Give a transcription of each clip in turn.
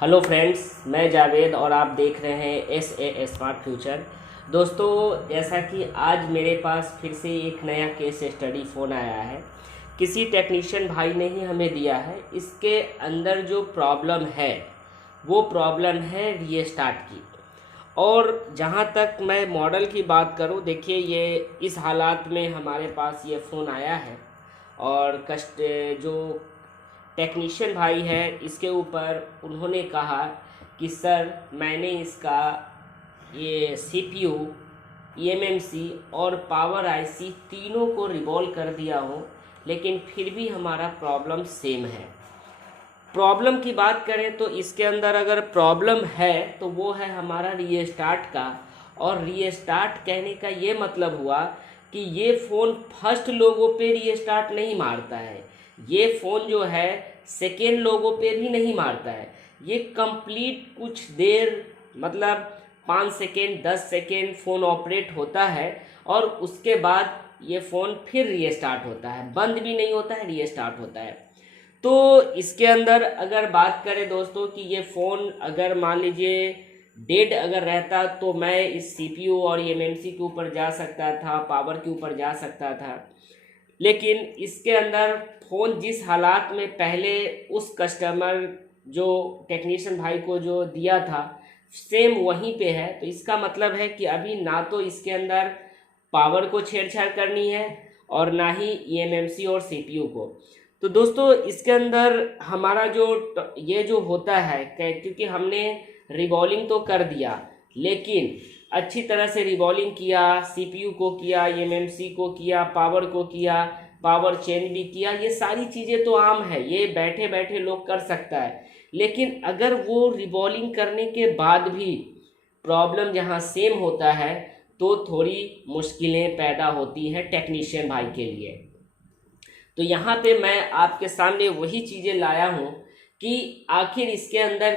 Hello friends, मैं जावेद और आप देख रहे हैं SA स्मार्ट फ्यूचर। दोस्तों, जैसा कि आज मेरे पास फिर से एक नया केस स्टडी फ़ोन आया है। किसी टेक्नीशियन भाई ने ही हमें दिया है। इसके अंदर जो प्रॉब्लम है वो प्रॉब्लम है रीस्टार्ट की। और जहाँ तक मैं मॉडल की बात करूँ, देखिए ये इस हालात में हमारे पास ये फ़ोन आया है। और जो टेक्नीशियन भाई है इसके ऊपर उन्होंने कहा कि सर, मैंने इसका ये CPU, eMMC और पावर IC तीनों को रिवॉल्व कर दिया हूँ, लेकिन फिर भी हमारा प्रॉब्लम सेम है। प्रॉब्लम की बात करें तो इसके अंदर अगर प्रॉब्लम है तो वो है हमारा रीस्टार्ट का। और रीस्टार्ट कहने का ये मतलब हुआ कि ये फ़ोन फर्स्ट लोगों पे रीस्टार्ट नहीं मारता है, ये फ़ोन जो है सेकेंड लोगों पे भी नहीं मारता है। ये कंप्लीट कुछ देर, मतलब 5 सेकेंड 10 सेकेंड फ़ोन ऑपरेट होता है और उसके बाद ये फ़ोन फिर रीस्टार्ट होता है, बंद भी नहीं होता है, रीस्टार्ट होता है। तो इसके अंदर अगर बात करें दोस्तों कि ये फ़ोन अगर मान लीजिए डेड अगर रहता तो मैं इस CPU और eMMC के ऊपर जा सकता था, पावर के ऊपर जा सकता था। लेकिन इसके अंदर फ़ोन जिस हालात में पहले उस कस्टमर जो टेक्नीशियन भाई को जो दिया था सेम वहीं पे है। तो इसका मतलब है कि अभी ना तो इसके अंदर पावर को छेड़छाड़ करनी है और ना ही eMMC और CPU को। तो दोस्तों, इसके अंदर हमारा ये जो होता है, क्योंकि हमने रिवॉल्विंग तो कर दिया, लेकिन अच्छी तरह से रिवॉल्विंग किया, CPU को किया, eMMC को किया, पावर को किया, पावर चेंज भी किया, ये सारी चीज़ें तो आम है, ये बैठे बैठे लोग कर सकता है। लेकिन अगर वो रिवॉल्विंग करने के बाद भी प्रॉब्लम जहाँ सेम होता है तो थोड़ी मुश्किलें पैदा होती हैं टेक्नीशियन भाई के लिए। तो यहाँ पे मैं आपके सामने वही चीज़ें लाया हूँ कि आखिर इसके अंदर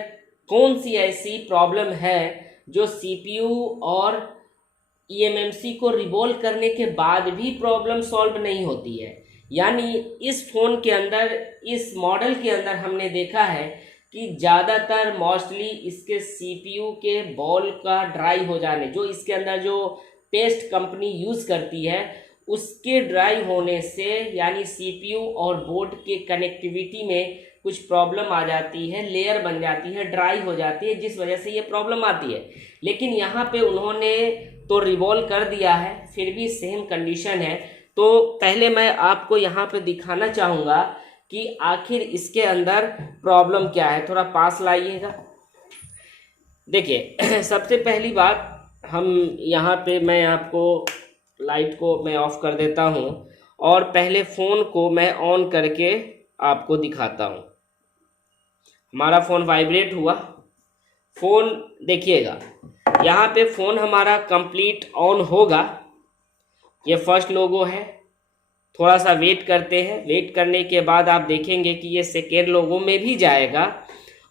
कौन सी ऐसी प्रॉब्लम है जो CPU और eMMC को रिवॉल्व करने के बाद भी प्रॉब्लम सॉल्व नहीं होती है। यानी इस फ़ोन के अंदर, इस मॉडल के अंदर हमने देखा है कि ज़्यादातर मोस्टली इसके CPU के बॉल का ड्राई हो जाने, जो इसके अंदर जो पेस्ट कंपनी यूज़ करती है उसके ड्राई होने से, यानी CPU और बोर्ड के कनेक्टिविटी में कुछ प्रॉब्लम आ जाती है, लेयर बन जाती है, ड्राई हो जाती है, जिस वजह से ये प्रॉब्लम आती है। लेकिन यहाँ पे उन्होंने तो रिवॉल्व कर दिया है, फिर भी सेम कंडीशन है। तो पहले मैं आपको यहाँ पे दिखाना चाहूँगा कि आखिर इसके अंदर प्रॉब्लम क्या है। थोड़ा पास लाइएगा। देखिए सबसे पहली बात, हम यहाँ पे मैं आपको लाइट को मैं ऑफ कर देता हूँ और पहले फ़ोन को मैं ऑन करके आपको दिखाता हूँ। हमारा फ़ोन वाइब्रेट हुआ, फ़ोन देखिएगा, यहाँ पे फ़ोन हमारा कंप्लीट ऑन होगा। ये फर्स्ट लोगो है, थोड़ा सा वेट करते हैं। वेट करने के बाद आप देखेंगे कि ये सेकेंड लोगो में भी जाएगा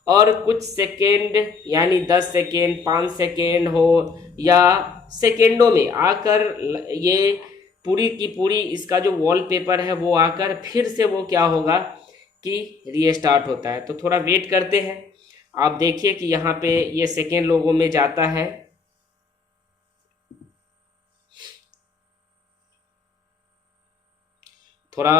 और कुछ सेकेंड, यानी 10 सेकेंड 5 सेकेंड हो या सेकेंडों में आकर ये पूरी की पूरी इसका जो वॉलपेपर है वो आकर फिर से वो क्या होगा कि रीस्टार्ट होता है। तो थोड़ा वेट करते हैं। आप देखिए कि यहाँ पे ये सेकेंड लोगों में जाता है। थोड़ा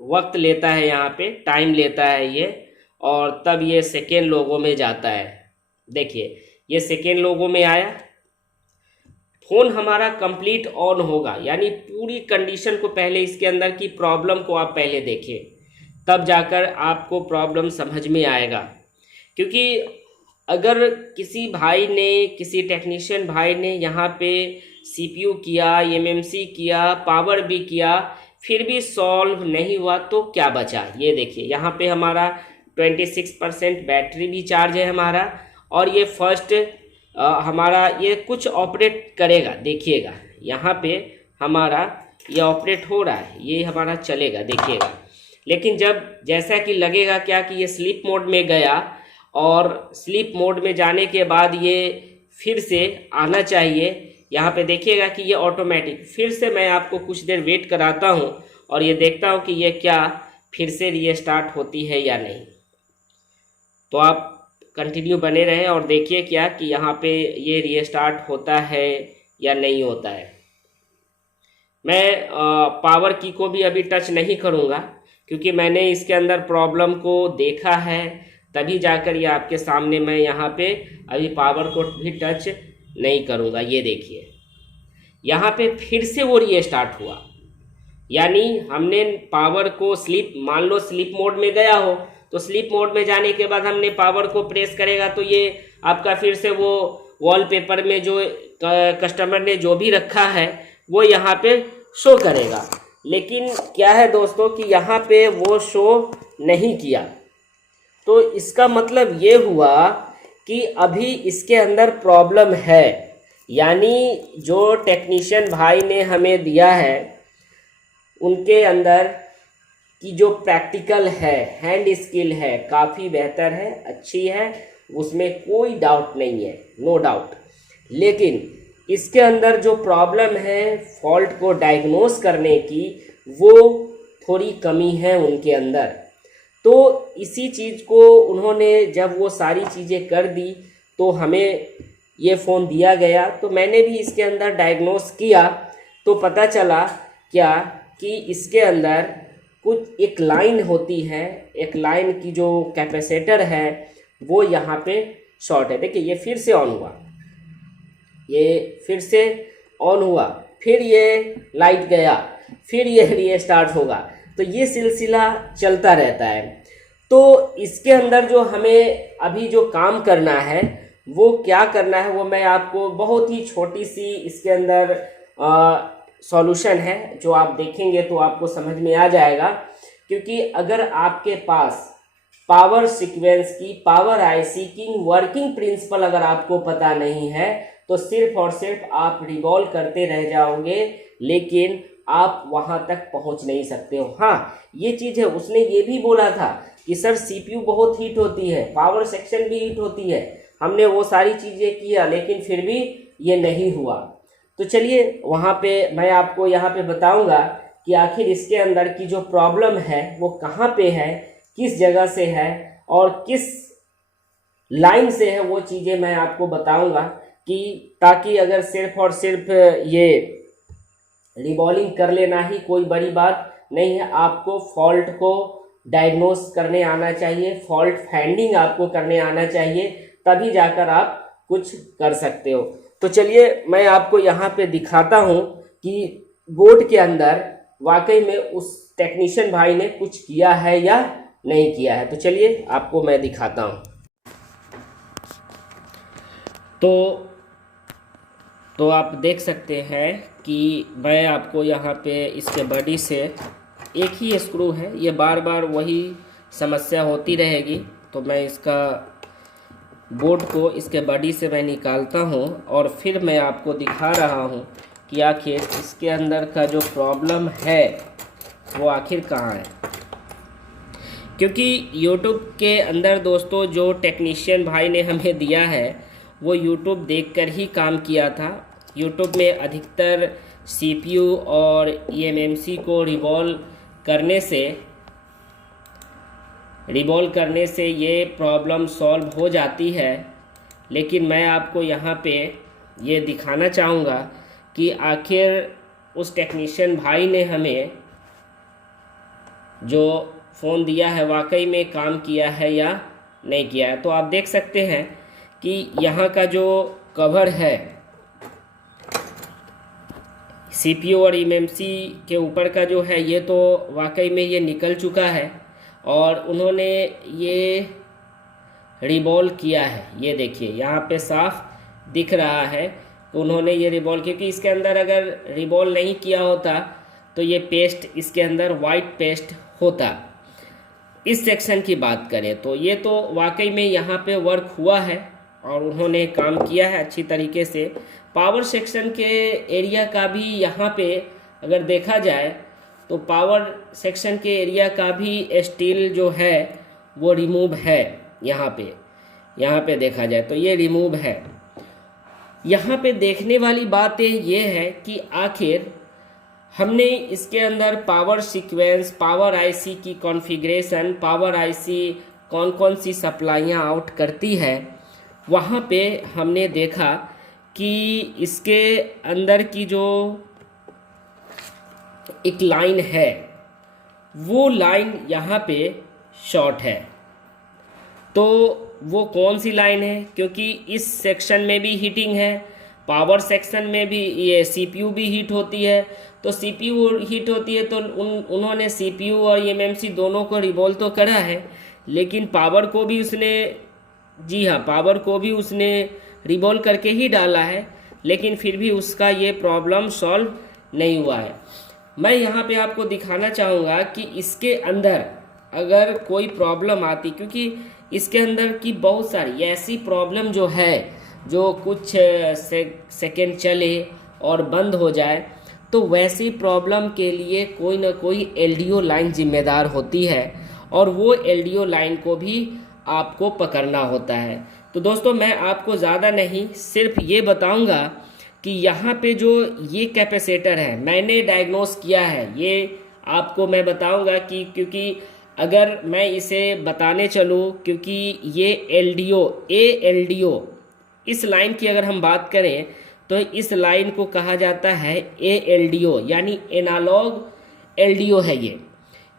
वक्त लेता है, यहाँ पे टाइम लेता है ये, और तब ये सेकेंड लोगों में जाता है। देखिए ये सेकेंड लोगों में आया, फ़ोन हमारा कंप्लीट ऑन होगा, यानी पूरी कंडीशन को, पहले इसके अंदर की प्रॉब्लम को आप पहले देखें, तब जाकर आपको प्रॉब्लम समझ में आएगा। क्योंकि अगर किसी भाई ने, किसी टेक्नीशियन भाई ने यहाँ पे CPU किया, eMMC किया, पावर भी किया, फिर भी सॉल्व नहीं हुआ तो क्या बचा। ये देखिए यहाँ पे हमारा 26% बैटरी भी चार्ज है हमारा, और ये फर्स्ट हमारा ये कुछ ऑपरेट करेगा। देखिएगा यहाँ पे हमारा ये ऑपरेट हो रहा है, ये हमारा चलेगा, देखिएगा। लेकिन जब जैसा कि लगेगा क्या कि ये स्लीप मोड में गया, और स्लीप मोड में जाने के बाद ये फिर से आना चाहिए। यहाँ पे देखिएगा कि ये ऑटोमेटिक, फिर से मैं आपको कुछ देर वेट कराता हूँ और ये देखता हूँ कि ये क्या फिर से रीस्टार्ट होती है या नहीं। तो आप कंटिन्यू बने रहें और देखिए क्या कि यहाँ पे ये रीस्टार्ट होता है या नहीं होता है। मैं पावर की को भी अभी टच नहीं करूँगा क्योंकि मैंने इसके अंदर प्रॉब्लम को देखा है, तभी जाकर ये आपके सामने मैं यहाँ पे अभी पावर को भी टच नहीं करूँगा। ये देखिए यहाँ पे फिर से वो रीस्टार्ट हुआ, यानी हमने पावर को स्लीप, मान लो स्लीप मोड में गया हो तो स्लीप मोड में जाने के बाद हमने पावर को प्रेस करेगा तो ये आपका फिर से वो वॉलपेपर में जो कस्टमर ने जो भी रखा है वो यहाँ पे शो करेगा। लेकिन क्या है दोस्तों कि यहाँ पे वो शो नहीं किया, तो इसका मतलब ये हुआ कि अभी इसके अंदर प्रॉब्लम है। यानी जो टेक्नीशियन भाई ने हमें दिया है उनके अंदर की जो प्रैक्टिकल है, हैंड स्किल है, काफ़ी बेहतर है, अच्छी है, उसमें कोई डाउट नहीं है, नो डाउट। लेकिन इसके अंदर जो प्रॉब्लम है फॉल्ट को डायग्नोस करने की, वो थोड़ी कमी है उनके अंदर। तो इसी चीज़ को उन्होंने जब वो सारी चीज़ें कर दी तो हमें ये फ़ोन दिया गया, तो मैंने भी इसके अंदर डायग्नोस किया तो पता चला क्या कि इसके अंदर कुछ एक लाइन होती है, एक लाइन की जो कैपेसिटर है वो यहाँ पे शॉर्ट है। देखिए ये फिर से ऑन हुआ, ये फिर से ऑन हुआ, फिर ये लाइट गया, फिर ये रीस्टार्ट होगा, तो ये सिलसिला चलता रहता है। तो इसके अंदर जो हमें अभी जो काम करना है वो क्या करना है, वो मैं आपको बहुत ही छोटी सी इसके अंदर सॉल्यूशन है जो आप देखेंगे तो आपको समझ में आ जाएगा। क्योंकि अगर आपके पास पावर सीक्वेंस की, पावर आईसी की वर्किंग प्रिंसिपल अगर आपको पता नहीं है तो सिर्फ और सिर्फ आप रिवॉल्व करते रह जाओगे, लेकिन आप वहां तक पहुंच नहीं सकते हो। हाँ ये चीज़ है, उसने ये भी बोला था कि सर सीपीयू बहुत हीट होती है, पावर सेक्शन भी हीट होती है, हमने वो सारी चीज़ें किया लेकिन फिर भी ये नहीं हुआ। तो चलिए वहाँ पे मैं आपको यहाँ पे बताऊँगा कि आखिर इसके अंदर की जो प्रॉब्लम है वो कहाँ पे है, किस जगह से है और किस लाइन से है, वो चीज़ें मैं आपको बताऊँगा कि ताकि अगर सिर्फ और सिर्फ ये रिवॉल्विंग कर लेना ही कोई बड़ी बात नहीं है, आपको फॉल्ट को डायग्नोस करने आना चाहिए, फॉल्ट फाइंडिंग आपको करने आना चाहिए, तभी जाकर आप कुछ कर सकते हो। तो चलिए मैं आपको यहाँ पे दिखाता हूँ कि बोर्ड के अंदर वाकई में उस टेक्नीशियन भाई ने कुछ किया है या नहीं किया है। तो चलिए आपको मैं दिखाता हूँ। तो आप देख सकते हैं कि मैं आपको यहाँ पे इसके बॉडी से एक ही स्क्रू है, ये बार बार वही समस्या होती रहेगी। तो मैं इसका बोर्ड को इसके बॉडी से मैं निकालता हूँ और फिर मैं आपको दिखा रहा हूँ कि आखिर इसके अंदर का जो प्रॉब्लम है वो आखिर कहाँ है। क्योंकि YouTube के अंदर दोस्तों जो टेक्नीशियन भाई ने हमें दिया है वो YouTube देखकर ही काम किया था। YouTube में अधिकतर CPU और eMMC को रिवॉल्व करने से ये प्रॉब्लम सॉल्व हो जाती है। लेकिन मैं आपको यहाँ पे ये दिखाना चाहूँगा कि आखिर उस टेक्नीशियन भाई ने हमें जो फ़ोन दिया है वाकई में काम किया है या नहीं किया है। तो आप देख सकते हैं कि यहाँ का जो कवर है CPU और eMMC के ऊपर का जो है ये तो वाकई में ये निकल चुका है और उन्होंने ये रिवॉल्व किया है। ये देखिए यहाँ पे साफ दिख रहा है तो उन्होंने ये रिवॉल्व, क्योंकि इसके अंदर अगर रिवॉल्व नहीं किया होता तो ये पेस्ट इसके अंदर वाइट पेस्ट होता। इस सेक्शन की बात करें तो ये तो वाकई में यहाँ पे वर्क हुआ है और उन्होंने काम किया है अच्छी तरीके से। पावर सेक्शन के एरिया का भी यहाँ पे अगर देखा जाए तो पावर सेक्शन के एरिया का भी स्टील जो है वो रिमूव है। यहाँ पे देखा जाए तो ये रिमूव है। यहाँ पे देखने वाली बात ये है कि आखिर हमने इसके अंदर पावर सीक्वेंस, पावर आईसी की कॉन्फ़िगरेशन, पावर आईसी कौन कौन सी सप्लाइयाँ आउट करती है, वहाँ पे हमने देखा कि इसके अंदर की जो एक लाइन है वो लाइन यहाँ पे शॉर्ट है। तो वो कौन सी लाइन है, क्योंकि इस सेक्शन में भी हीटिंग है, पावर सेक्शन में भी ये सीपीयू भी हीट होती है। तो सीपीयू हीट होती है तो उन्होंने सीपीयू और एमएमसी दोनों को रिवॉल्व तो करा है, लेकिन पावर को भी उसने, जी हाँ, पावर को भी उसने रिवॉल्व करके ही डाला है, लेकिन फिर भी उसका ये प्रॉब्लम सॉल्व नहीं हुआ है। मैं यहाँ पे आपको दिखाना चाहूँगा कि इसके अंदर अगर कोई प्रॉब्लम आती, क्योंकि इसके अंदर की बहुत सारी ऐसी प्रॉब्लम जो है जो कुछ सेकेंड चले और बंद हो जाए, तो वैसी प्रॉब्लम के लिए कोई ना कोई एलडीओ लाइन जिम्मेदार होती है और वो एलडीओ लाइन को भी आपको पकड़ना होता है। तो दोस्तों मैं आपको ज़्यादा नहीं, सिर्फ ये बताऊंगा कि यहाँ पे जो ये कैपेसिटर है मैंने डायग्नोस किया है, ये आपको मैं बताऊंगा कि, क्योंकि अगर मैं इसे बताने चलूँ, क्योंकि ये एलडीओ इस लाइन की अगर हम बात करें तो इस लाइन को कहा जाता है एएलडीओ, यानी एनालॉग एलडीओ है ये।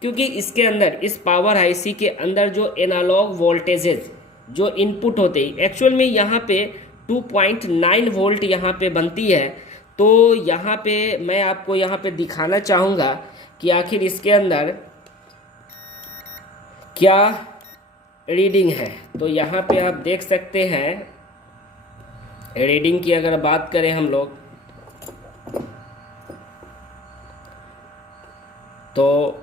क्योंकि इसके अंदर, इस पावर आईसी के अंदर जो एनालॉग वोल्टेजेस जो इनपुट होते हैं, एक्चुअल में यहाँ पे 2.9 वोल्ट यहाँ पे बनती है। तो यहाँ पे मैं आपको यहाँ पे दिखाना चाहूँगा कि आखिर इसके अंदर क्या रीडिंग है। तो यहाँ पे आप देख सकते हैं, रीडिंग की अगर बात करें हम लोग, तो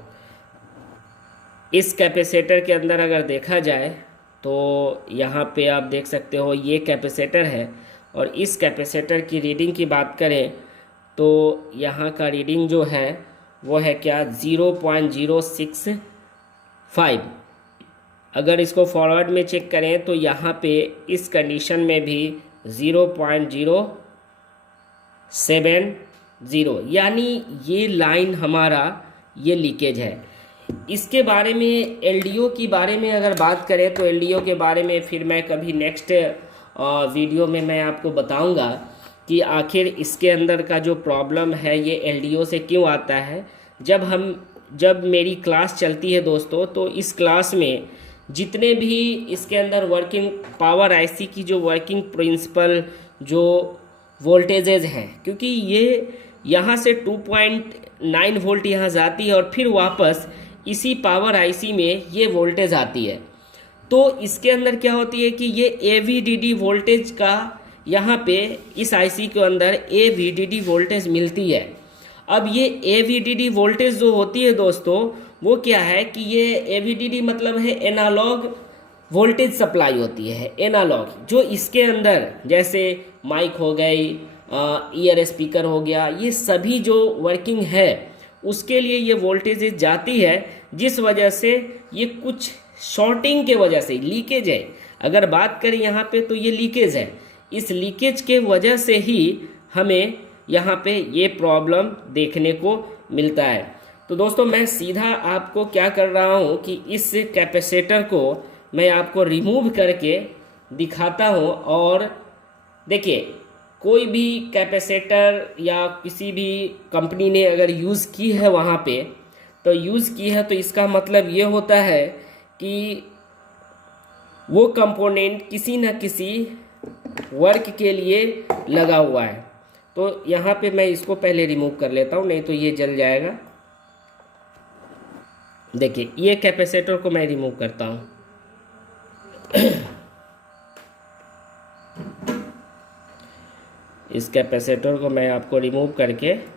इस कैपेसिटर के अंदर अगर देखा जाए तो यहाँ पे आप देख सकते हो ये कैपेसिटर है, और इस कैपेसिटर की रीडिंग की बात करें तो यहाँ का रीडिंग जो है वो है क्या, 0.065। अगर इसको फॉरवर्ड में चेक करें तो यहाँ पे इस कंडीशन में भी 0.070, यानी ये लाइन हमारा ये लीकेज है। इसके बारे में, एलडीओ की बारे में अगर बात करें तो एलडीओ के बारे में फिर मैं कभी नेक्स्ट वीडियो में मैं आपको बताऊंगा कि आखिर इसके अंदर का जो प्रॉब्लम है ये एलडीओ से क्यों आता है। जब मेरी क्लास चलती है दोस्तों, तो इस क्लास में जितने भी इसके अंदर वर्किंग पावर आईसी की जो वर्किंग प्रिंसिपल जो वोल्टेजेस हैं, क्योंकि ये यहाँ से 2.9 वोल्ट यहाँ जाती है और फिर वापस इसी पावर आईसी में ये वोल्टेज आती है। तो इसके अंदर क्या होती है कि ये एवीडीडी वोल्टेज का यहाँ पे इस आईसी के अंदर एवीडीडी वोल्टेज मिलती है। अब ये एवीडीडी वोल्टेज जो होती है दोस्तों, वो क्या है कि ये एवीडीडी मतलब है एनालॉग वोल्टेज सप्लाई होती है, एनालॉग, जो इसके अंदर जैसे माइक हो गई, ईयर स्पीकर हो गया, ये सभी जो वर्किंग है उसके लिए ये वोल्टेज जाती है, जिस वजह से ये कुछ शॉर्टिंग के वजह से लीकेज है। अगर बात करें यहाँ पे तो ये लीकेज है, इस लीकेज के वजह से ही हमें यहाँ पे ये प्रॉब्लम देखने को मिलता है। तो दोस्तों मैं सीधा आपको क्या कर रहा हूँ कि इस कैपेसिटर को मैं आपको रिमूव करके दिखाता हूँ। और देखिए, कोई भी कैपेसिटर या किसी भी कंपनी ने अगर यूज़ की है वहाँ पे, तो यूज़ की है तो इसका मतलब ये होता है कि वो कंपोनेंट किसी न किसी वर्क के लिए लगा हुआ है। तो यहाँ पे मैं इसको पहले रिमूव कर लेता हूँ, नहीं तो ये जल जाएगा। देखिए, ये कैपेसिटर को मैं रिमूव करता हूँ। इस कैपेसिटर को मैं आपको रिमूव करके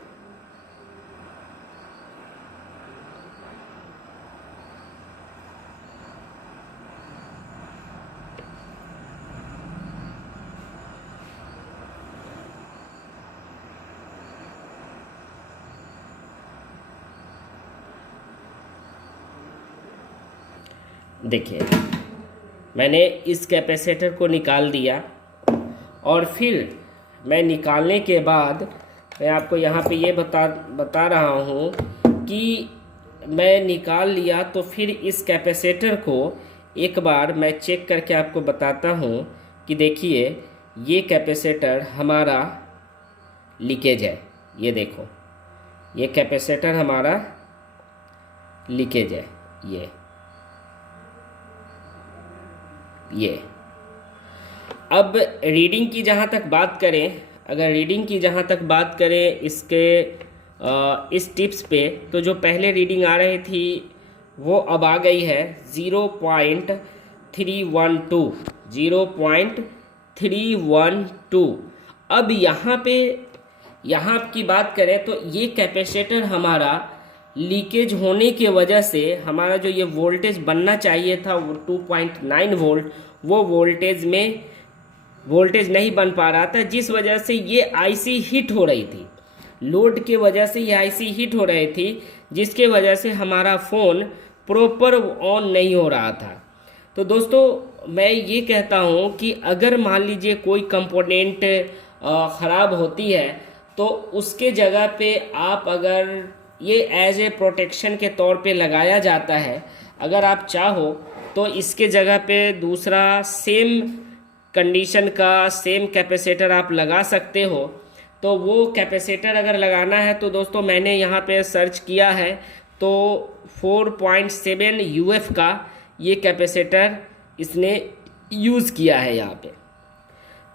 देखिए, मैंने इस कैपेसिटर को निकाल दिया और फिर मैं निकालने के बाद मैं आपको यहाँ पे ये बता रहा हूँ कि मैं निकाल लिया, तो फिर इस कैपेसिटर को एक बार मैं चेक करके आपको बताता हूँ कि देखिए ये कैपेसिटर हमारा लीकेज है। ये देखो, ये कैपेसिटर हमारा लीकेज है। ये अब रीडिंग की जहाँ तक बात करें, अगर रीडिंग की जहाँ तक बात करें इसके इस टिप्स पे, तो जो पहले रीडिंग आ रही थी वो अब आ गई है 0.312। 0.312। अब यहाँ की बात करें तो ये कैपेसिटर हमारा लीकेज होने की वजह से हमारा जो ये वोल्टेज बनना चाहिए था वो 2.9 वोल्ट, वो वोल्टेज नहीं बन पा रहा था, जिस वजह से ये आईसी हीट हो रही थी। लोड के वजह से ये आईसी हीट हो रही थी, जिसके वजह से हमारा फ़ोन प्रॉपर ऑन नहीं हो रहा था। तो दोस्तों मैं ये कहता हूँ कि अगर मान लीजिए कोई कंपोनेंट ख़राब होती है तो उसके जगह पे आप अगर ये एज ए प्रोटेक्शन के तौर पे लगाया जाता है, अगर आप चाहो तो इसके जगह पे दूसरा सेम कंडीशन का सेम कैपेसिटर आप लगा सकते हो। तो वो कैपेसिटर अगर लगाना है तो दोस्तों मैंने यहाँ पे सर्च किया है तो 4.7 UF का ये कैपेसिटर इसने यूज़ किया है यहाँ पे।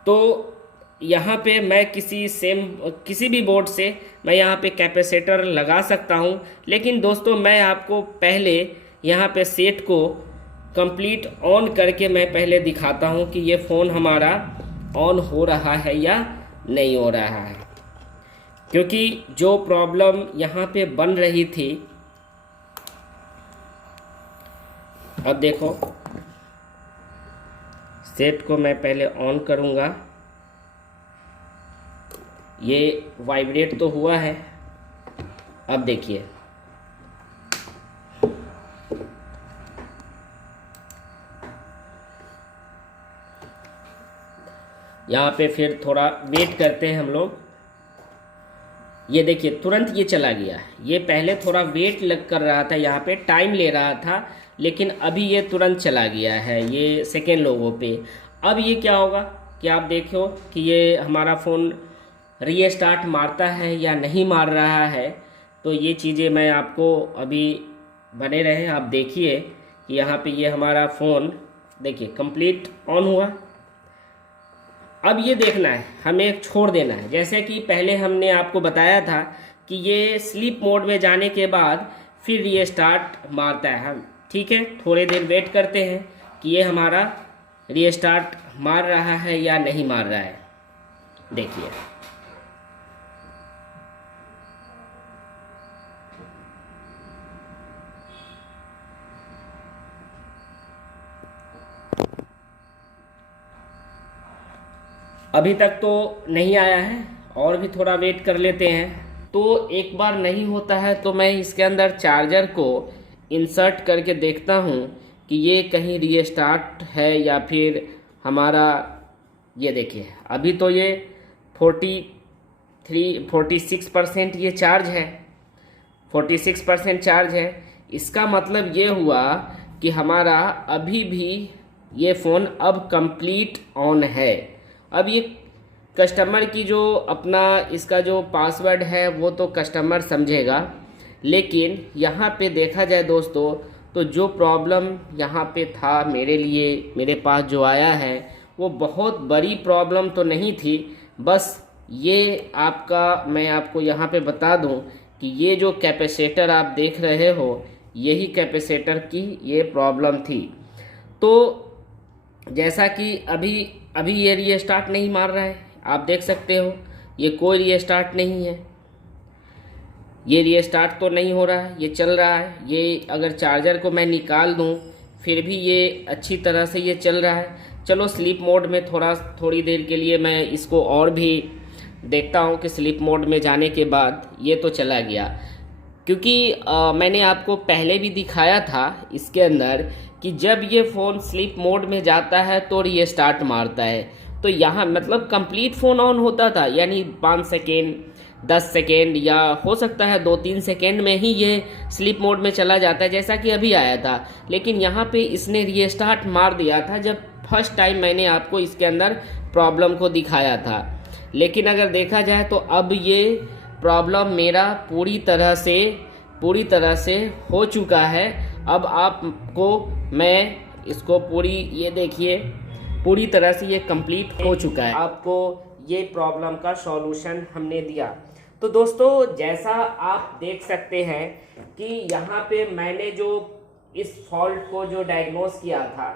तो यहाँ पे मैं किसी भी बोर्ड से मैं यहाँ पे कैपेसिटर लगा सकता हूँ, लेकिन दोस्तों मैं आपको पहले यहाँ पे सेट को कंप्लीट ऑन करके मैं पहले दिखाता हूँ कि ये फ़ोन हमारा ऑन हो रहा है या नहीं हो रहा है, क्योंकि जो प्रॉब्लम यहाँ पे बन रही थी, अब देखो सेट को मैं पहले ऑन करूँगा। ये वाइब्रेट तो हुआ है, अब देखिए यहाँ पे फिर थोड़ा वेट करते हैं हम लोग। ये देखिए तुरंत ये चला गया। ये पहले थोड़ा वेट लग कर रहा था, यहाँ पे टाइम ले रहा था, लेकिन अभी ये तुरंत चला गया है ये सेकेंड लोगों पे। अब ये क्या होगा कि आप देखो कि ये हमारा फ़ोन रीस्टार्ट मारता है या नहीं मार रहा है। तो ये चीज़ें मैं आपको अभी बने रहे आप देखिए कि यहाँ पे ये हमारा फ़ोन देखिए कंप्लीट ऑन हुआ। अब ये देखना है, हमें छोड़ देना है। जैसे कि पहले हमने आपको बताया था कि ये स्लीप मोड में जाने के बाद फिर रीस्टार्ट मारता है। हम ठीक है, थोड़ी देर वेट करते हैं कि ये हमारा रीस्टार्ट मार रहा है या नहीं मार रहा है। देखिए अभी तक तो नहीं आया है, और भी थोड़ा वेट कर लेते हैं। तो एक बार नहीं होता है तो मैं इसके अंदर चार्जर को इंसर्ट करके देखता हूँ कि ये कहीं रीस्टार्ट है या फिर हमारा, ये देखिए अभी तो ये 46% ये चार्ज है, 46% चार्ज है। इसका मतलब ये हुआ कि हमारा अभी भी ये फ़ोन अब कंप्लीट ऑन है। अब ये कस्टमर की जो अपना इसका जो पासवर्ड है वो तो कस्टमर समझेगा, लेकिन यहाँ पे देखा जाए दोस्तों तो जो प्रॉब्लम यहाँ पे था मेरे पास जो आया है वो बहुत बड़ी प्रॉब्लम तो नहीं थी। बस ये मैं आपको यहाँ पे बता दूँ कि ये जो कैपेसिटर आप देख रहे हो यही कैपेसिटर की ये प्रॉब्लम थी। तो जैसा कि अभी ये रीस्टार्ट नहीं मार रहा है, आप देख सकते हो ये कोई रीस्टार्ट नहीं है, ये रीस्टार्ट तो नहीं हो रहा है, ये चल रहा है। ये अगर चार्जर को मैं निकाल दूं फिर भी ये अच्छी तरह से ये चल रहा है। चलो स्लीप मोड में थोड़ी देर के लिए मैं इसको और भी देखता हूं कि स्लीप मोड में जाने के बाद ये तो चला गया, क्योंकि मैंने आपको पहले भी दिखाया था इसके अंदर कि जब ये फ़ोन स्लीप मोड में जाता है तो रीस्टार्ट मारता है। तो यहाँ मतलब कंप्लीट फ़ोन ऑन होता था, यानी 5 सेकेंड 10 सेकेंड या हो सकता है 2-3 सेकेंड में ही ये स्लीप मोड में चला जाता है, जैसा कि अभी आया था। लेकिन यहाँ पे इसने रीस्टार्ट मार दिया था जब फर्स्ट टाइम मैंने आपको इसके अंदर प्रॉब्लम को दिखाया था। लेकिन अगर देखा जाए तो अब ये प्रॉब्लम मेरा पूरी तरह से हो चुका है। अब आपको मैं इसको ये देखिए पूरी तरह से ये कंप्लीट हो चुका है। आपको ये प्रॉब्लम का सॉल्यूशन हमने दिया। तो दोस्तों, जैसा आप देख सकते हैं कि यहाँ पे मैंने जो इस फॉल्ट को जो डायग्नोस किया था,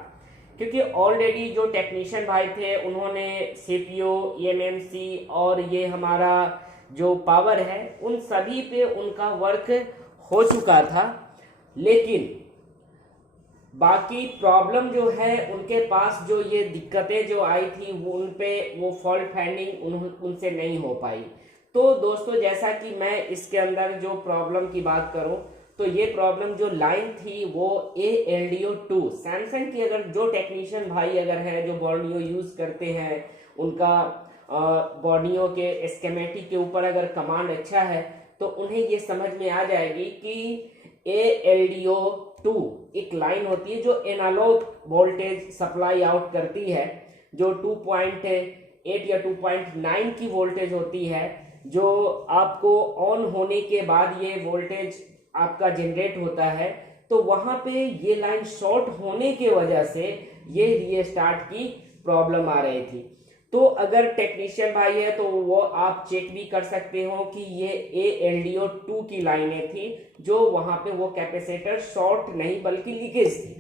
क्योंकि ऑलरेडी जो टेक्नीशियन भाई थे उन्होंने सीपीयू, एमएमसी और ये हमारा जो पावर है उन सभी पे उनका वर्क हो चुका था। लेकिन बाकी प्रॉब्लम जो है उनके पास जो ये दिक्कतें जो आई थी वो उन पे वो फॉल्ट फाइंडिंग उनसे नहीं हो पाई। तो दोस्तों, जैसा कि मैं इसके अंदर जो प्रॉब्लम की बात करूं तो ये प्रॉब्लम जो लाइन थी वो ALDO2 सैमसंग की, अगर जो टेक्नीशियन भाई अगर है जो बॉर्नियो यूज़ करते हैं उनका बॉर्नियो के स्कीमेटिक के ऊपर अगर कमांड अच्छा है तो उन्हें ये समझ में आ जाएगी कि ALDO2 एक लाइन होती है जो एनालॉग वोल्टेज सप्लाई आउट करती है, जो 2.8 या 2.9 की वोल्टेज होती है, जो आपको ऑन होने के बाद ये वोल्टेज आपका जनरेट होता है। तो वहां पे ये लाइन शॉर्ट होने के वजह से ये रीस्टार्ट की प्रॉब्लम आ रही थी। तो अगर टेक्नीशियन भाई है तो वो आप चेक भी कर सकते हो कि ये ALDO2 की लाइनें थी, जो वहां पे वो कैपेसिटर शॉर्ट नहीं बल्कि लीकेज थी।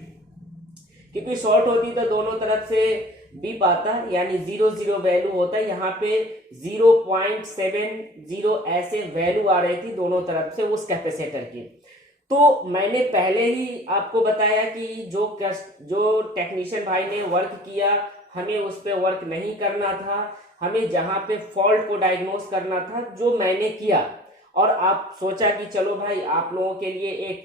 क्योंकि शॉर्ट होती तो दोनों तरफ से बीप आता, यानी 0 वैल्यू होता है, यहाँ पे 0.70 ऐसे वैल्यू आ रही थी दोनों तरफ से उस कैपेसिटर की। तो मैंने पहले ही आपको बताया कि जो टेक्नीशियन भाई ने वर्क किया, हमें उस पर वर्क नहीं करना था, हमें जहां पे फॉल्ट को डायग्नोस करना था, जो मैंने किया। और आप सोचा कि चलो भाई आप लोगों के लिए एक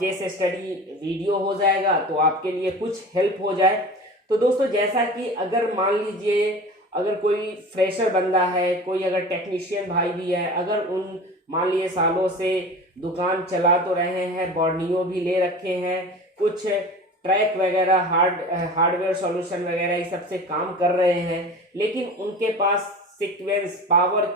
केस स्टडी वीडियो हो जाएगा तो आपके लिए कुछ हेल्प हो जाए। तो दोस्तों, जैसा कि अगर मान लीजिए अगर कोई फ्रेशर बंदा है, कोई अगर टेक्नीशियन भाई भी है, अगर उन मान लीजिए सालों से दुकान चला तो रहे हैं, बॉर्नियो भी ले रखे हैं, कुछ ट्रैक वगैरह हार्डवेयर सॉल्यूशन वगैरह ये सब से काम कर रहे हैं, लेकिन उनके पास सीक्वेंस पावर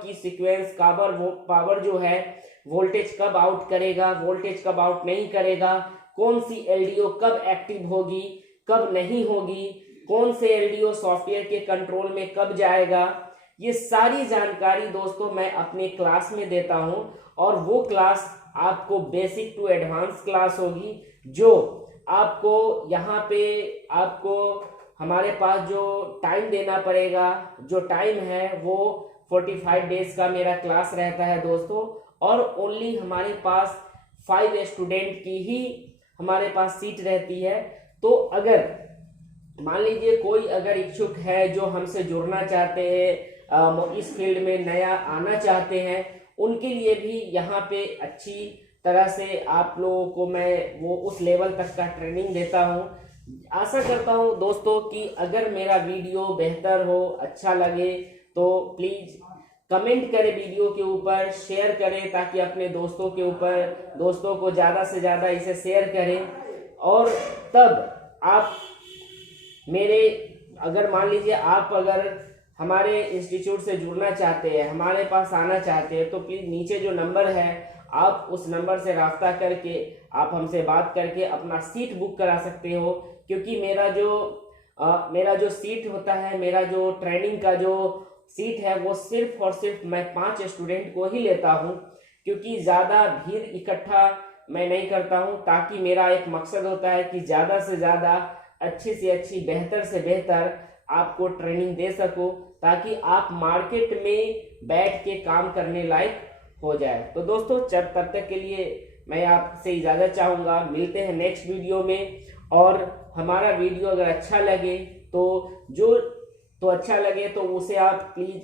जो है, वोल्टेज कब आउट करेगा, वोल्टेज कब आउट नहीं करेगा, कौन सी LDO कब एक्टिव होगी कब नहीं होगी, कौन से LDO सॉफ्टवेयर के कंट्रोल में कब जाएगा, ये सारी जानकारी दोस्तों मैं अपने क्लास में देता हूं। और वो क्लास आपको बेसिक टू एडवांस क्लास होगी, जो आपको यहाँ पे आपको हमारे पास जो टाइम देना पड़ेगा, जो टाइम है वो 45 डेज का मेरा क्लास रहता है दोस्तों। और ओनली हमारे पास 5 स्टूडेंट की ही हमारे पास सीट रहती है। तो अगर मान लीजिए कोई अगर इच्छुक है जो हमसे जुड़ना चाहते हैं, इस फील्ड में नया आना चाहते हैं, उनके लिए भी यहाँ पे अच्छी तरह से आप लोगों को मैं वो उस लेवल तक का ट्रेनिंग देता हूँ। आशा करता हूँ दोस्तों कि अगर मेरा वीडियो बेहतर हो, अच्छा लगे तो प्लीज कमेंट करें वीडियो के ऊपर, शेयर करें ताकि अपने दोस्तों को ज़्यादा से ज़्यादा इसे शेयर करें। और तब आप अगर मान लीजिए आप अगर हमारे इंस्टीट्यूट से जुड़ना चाहते हैं, हमारे पास आना चाहते हैं, तो प्लीज़ नीचे जो नंबर है आप उस नंबर से राब्ता करके आप हमसे बात करके अपना सीट बुक करा सकते हो। क्योंकि मेरा जो सीट होता है, मेरा जो ट्रेनिंग का जो सीट है, वो सिर्फ और सिर्फ मैं 5 स्टूडेंट को ही लेता हूँ, क्योंकि ज़्यादा भीड़ इकट्ठा मैं नहीं करता हूँ। ताकि मेरा एक मकसद होता है कि ज़्यादा से ज़्यादा अच्छी से अच्छी, बेहतर से बेहतर आपको ट्रेनिंग दे सको, ताकि आप मार्केट में बैठ के काम करने लायक हो जाए। तो दोस्तों, तब तक के लिए मैं आपसे इजाज़त चाहूँगा। मिलते हैं नेक्स्ट वीडियो में। और हमारा वीडियो अगर अच्छा लगे तो अच्छा लगे तो उसे आप प्लीज़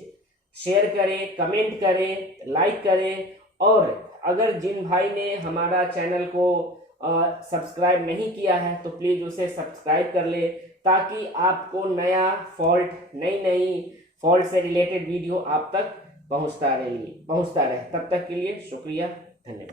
शेयर करें, कमेंट करें, लाइक करें। और अगर जिन भाई ने हमारा चैनल को सब्सक्राइब नहीं किया है तो प्लीज़ उसे सब्सक्राइब कर ले, ताकि आपको नई फॉल्ट से रिलेटेड वीडियो आप तक पहुंचता रहे। तब तक के लिए शुक्रिया, धन्यवाद।